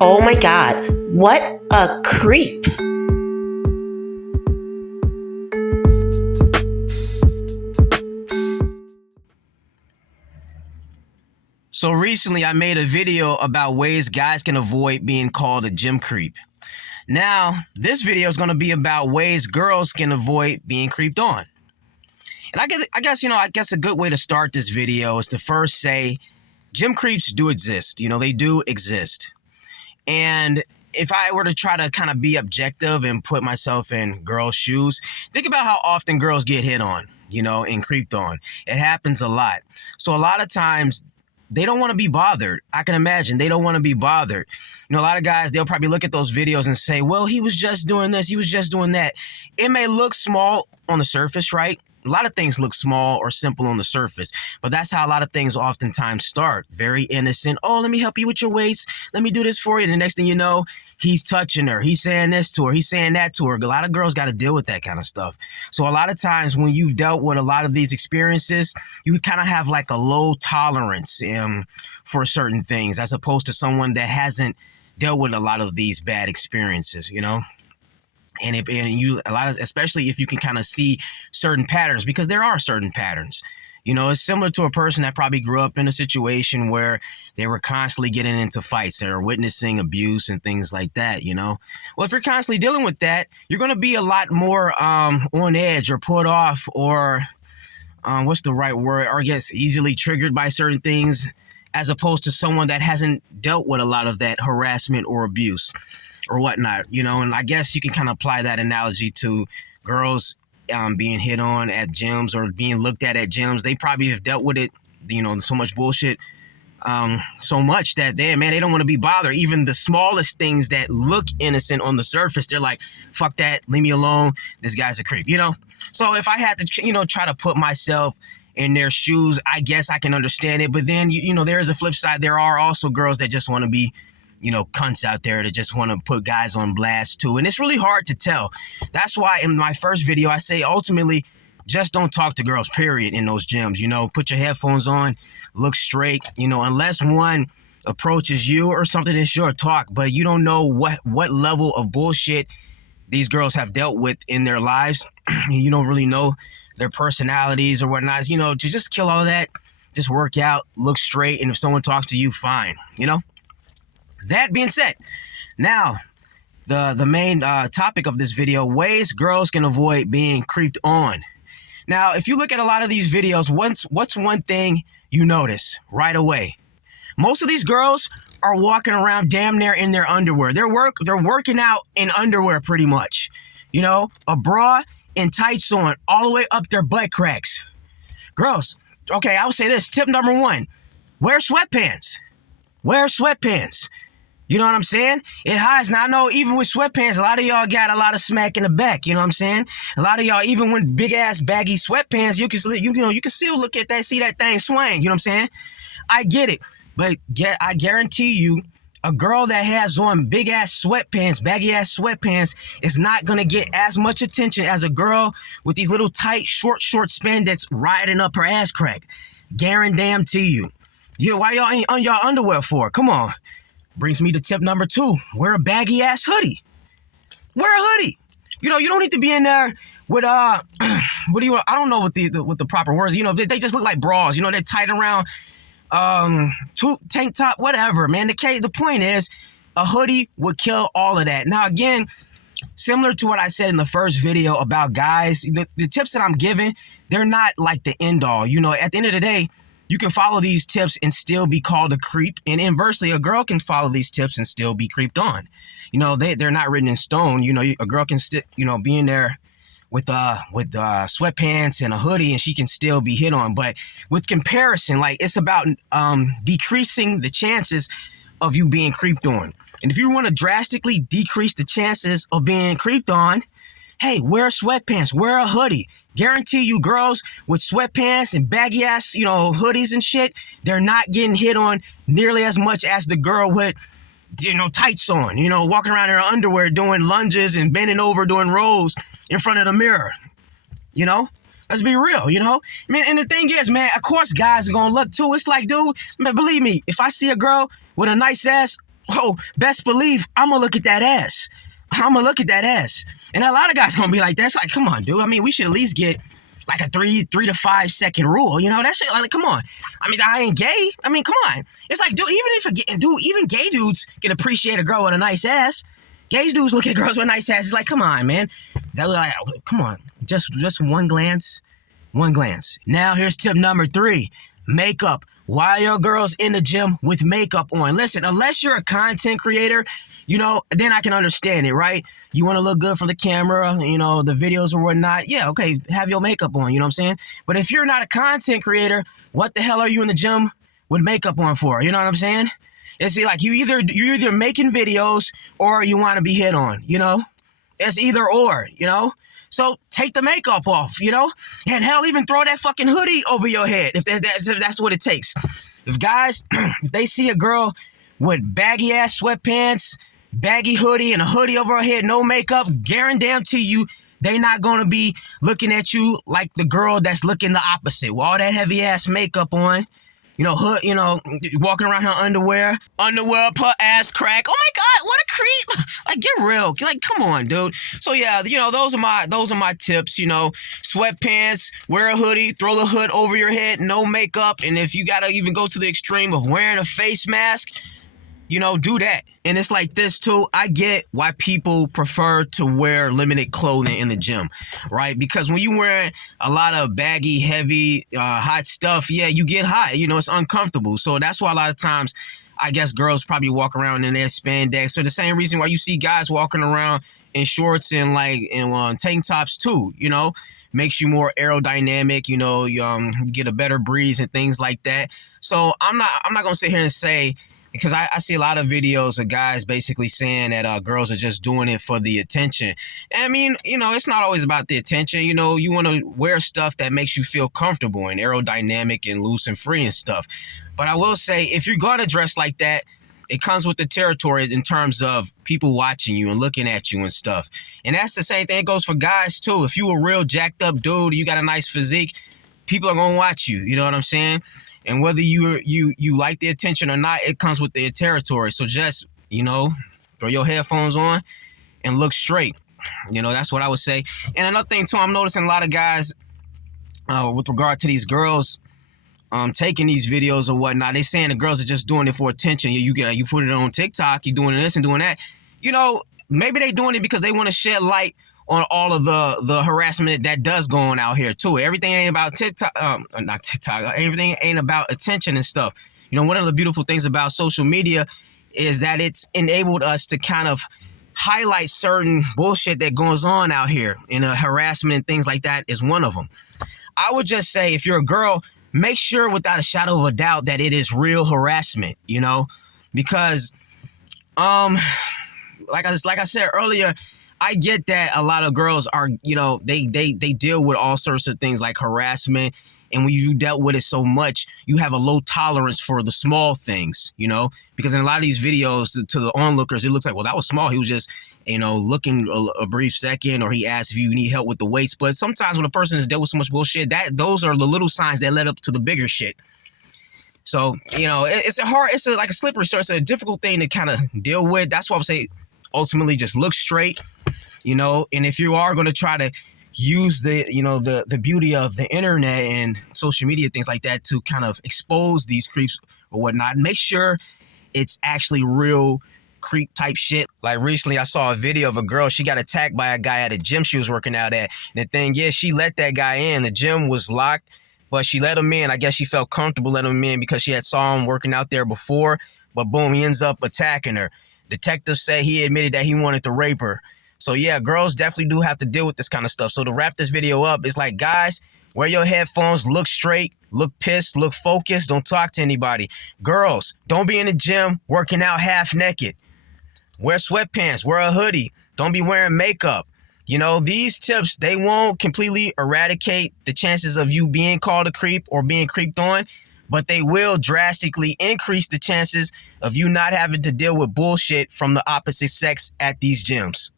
Oh my God, what a creep. So recently I made a video about ways guys can avoid being called a gym creep. Now, this video is going to be about ways girls can avoid being creeped on. And I guess a good way to start this video is to first say gym creeps do exist. They do exist. And if I were to try to kind of be objective and put myself in girls' shoes, think about how often girls get hit on, and creeped on. It happens a lot. So a lot of times they don't want to be bothered. I can imagine they don't want to be bothered. A lot of guys, they'll probably look at those videos and say, well, he was just doing this, he was just doing that. It may look small on the surface, right? A lot of things look small or simple on the surface, but that's how a lot of things oftentimes start. Very innocent. Oh, let me help you with your weights. Let me do this for you. The next thing you know, he's touching her. He's saying this to her. He's saying that to her. A lot of girls got to deal with that kind of stuff. So a lot of times when you've dealt with a lot of these experiences, you kind of have like a low tolerance for certain things as opposed to someone that hasn't dealt with a lot of these bad experiences, especially if you can kind of see certain patterns, because there are certain patterns. It's similar to a person that probably grew up in a situation where they were constantly getting into fights or witnessing abuse and things like that, Well, if you're constantly dealing with that, you're going to be a lot more on edge or put off or what's the right word? Or I guess easily triggered by certain things as opposed to someone that hasn't dealt with a lot of that harassment or abuse or whatnot, and I guess you can kind of apply that analogy to girls being hit on at gyms or being looked at gyms. They probably have dealt with it, so much bullshit, so much that they don't want to be bothered. Even the smallest things that look innocent on the surface, they're like, fuck that, leave me alone. This guy's a creep, So if I had to, try to put myself in their shoes, I guess I can understand it. But then, there is a flip side. There are also girls that just want to be cunts out there that just want to put guys on blast too. And it's really hard to tell. That's why in my first video, I say ultimately, just don't talk to girls, period, in those gyms. Put your headphones on, look straight, unless one approaches you or something, it's your talk. But you don't know what level of bullshit these girls have dealt with in their lives. You don't really know their personalities or whatnot. To just kill all of that, just work out, look straight. And if someone talks to you, fine, That being said, now the main topic of this video, ways girls can avoid being creeped on. Now, if you look at a lot of these videos, what's one thing you notice right away? Most of these girls are walking around damn near in their underwear. They're working out in underwear pretty much. A bra and tights on all the way up their butt cracks. Girls, okay, I would say this. Tip number one, wear sweatpants. Wear sweatpants. You know what I'm saying? It hides. Now, I know even with sweatpants, a lot of y'all got a lot of smack in the back. You know what I'm saying? A lot of y'all, even with big-ass baggy sweatpants, you can still look at that, see that thing swing. You know what I'm saying? I get it. But I guarantee you, a girl that has on big-ass sweatpants, baggy-ass sweatpants, is not going to get as much attention as a girl with these little tight, short spandex riding up her ass crack. Guarantee you. Why y'all ain't on y'all underwear for? Come on. Brings me to tip number two. Wear a baggy ass hoodie. Wear a hoodie. You don't need to be in there with I don't know what the proper words. They just look like bras. They're tight around tank top, whatever, man. The point is, a hoodie would kill all of that. Now again, similar to what I said in the first video about guys, the tips that I'm giving, they're not like the end all. At the end of the day, you can follow these tips and still be called a creep. And inversely, a girl can follow these tips and still be creeped on. They're not written in stone. A girl can still, be in there with sweatpants and a hoodie and she can still be hit on. But with comparison, like it's about decreasing the chances of you being creeped on. And if you want to drastically decrease the chances of being creeped on, hey, wear sweatpants, wear a hoodie. Guarantee you girls with sweatpants and baggy ass, hoodies and shit, they're not getting hit on nearly as much as the girl with, tights on, walking around in her underwear doing lunges and bending over doing rolls in front of the mirror. Let's be real, Man, and the thing is, of course guys are going to look too. It's like, dude, man, believe me, if I see a girl with a nice ass oh, best believe I'm gonna look at that ass. I'm gonna look at that ass. And a lot of guys gonna be like, that's like, come on, dude. I mean, we should at least get like a 3 to 5 second rule. You know, that shit, like, come on. I mean, I ain't gay. I mean, come on. It's like, even gay dudes can appreciate a girl with a nice ass. Gay dudes look at girls with nice asses like, come on, man. That was like, come on. Just one glance. One glance. Now here's tip number 3. Makeup. Why are girls in the gym with makeup on? Listen, unless you're a content creator, you know, then I can understand it, right? You want to look good for the camera, you know, the videos or whatnot. Yeah, okay, have your makeup on, you know what I'm saying? But if you're not a content creator, what the hell are you in the gym with makeup on for? You know what I'm saying? It's like you're either making videos or you want to be hit on, you know? It's either or, you know? So take the makeup off, you know? And hell, even throw that fucking hoodie over your head if that's what it takes. If guys, if they see a girl with baggy ass sweatpants, baggy hoodie, and a hoodie over her head, no makeup, guarantee you they not gonna be looking at you like the girl that's looking the opposite with all that heavy ass makeup on. You know, hood, you know, walking around her underwear up her ass crack. Oh my God, what a creep! Like, get real. Like, come on, dude. So yeah, you know, those are my tips. You know, sweatpants, wear a hoodie, throw the hood over your head, no makeup, and if you gotta even go to the extreme of wearing a face mask, you know, do that. And it's like this too. I get why people prefer to wear limited clothing in the gym, right? Because when you wearing a lot of baggy, heavy, hot stuff, yeah, you get hot. You know, it's uncomfortable. So that's why a lot of times, I guess girls probably walk around in their spandex. So the same reason why you see guys walking around in shorts and like in tank tops too. You know, makes you more aerodynamic. You know, you get a better breeze and things like that. So I'm not gonna sit here and say, because I see a lot of videos of guys basically saying that girls are just doing it for the attention. And I mean, you know, it's not always about the attention. You know, you want to wear stuff that makes you feel comfortable and aerodynamic and loose and free and stuff. But I will say, if you're going to dress like that, it comes with the territory in terms of people watching you and looking at you and stuff. And that's the same thing. It goes for guys, too. If you a real jacked up dude, you got a nice physique, people are going to watch you. You know what I'm saying? And whether you like the attention or not, it comes with the territory. So just, you know, throw your headphones on and look straight. You know, that's what I would say. And another thing, too, I'm noticing a lot of guys with regard to these girls taking these videos or whatnot, they saying the girls are just doing it for attention. You put it on TikTok, you doing this and doing that. You know, maybe they doing it because they want to shed light on all of the harassment that does go on out here too. Everything ain't about TikTok, not TikTok. Everything ain't about attention and stuff. You know, one of the beautiful things about social media is that it's enabled us to kind of highlight certain bullshit that goes on out here, and harassment and things like that is one of them. I would just say, if you're a girl, make sure without a shadow of a doubt that it is real harassment, you know, because like I said earlier, I get that a lot of girls are, you know, they deal with all sorts of things like harassment. And when you dealt with it so much, you have a low tolerance for the small things, you know, because in a lot of these videos to the onlookers, it looks like, well, that was small. He was just, you know, looking a brief second, or he asked if you need help with the weights. But sometimes when a person has dealt with so much bullshit, those are the little signs that led up to the bigger shit. So, you know, it's like a slippery slope. It's a difficult thing to kind of deal with. That's why I would say, ultimately, just look straight. You know, and if you are going to try to use the beauty of the internet and social media, things like that, to kind of expose these creeps or whatnot, make sure it's actually real creep type shit. Like recently I saw a video of a girl, she got attacked by a guy at a gym she was working out at. And the thing is, she let that guy in. The gym was locked, but she let him in. I guess she felt comfortable letting him in because she had saw him working out there before. But boom, he ends up attacking her. Detectives say he admitted that he wanted to rape her. So yeah, girls definitely do have to deal with this kind of stuff. So to wrap this video up, it's like, guys, wear your headphones, look straight, look pissed, look focused, don't talk to anybody. Girls, don't be in the gym working out half naked. Wear sweatpants, wear a hoodie, don't be wearing makeup. You know, these tips, they won't completely eradicate the chances of you being called a creep or being creeped on, but they will drastically increase the chances of you not having to deal with bullshit from the opposite sex at these gyms.